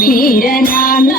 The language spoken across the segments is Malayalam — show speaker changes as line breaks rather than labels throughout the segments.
വീരനാളന്റെ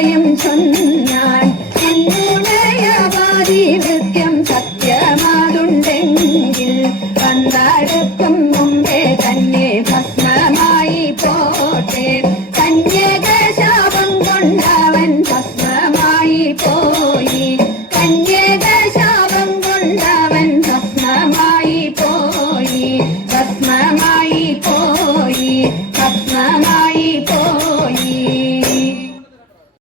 സത്യം ചൊന്നാൻ ഉന്നുടയ പാതിവൃത്യം സത്യമാതുണ്ടെങ്കിൽ പന്താടുക്കും മുമ്പേ തന്നെ ഭസ്മമായി പോട്ടെ. കന്യക ശാപം കൊണ്ടവൻ ഭസ്മമായി പോ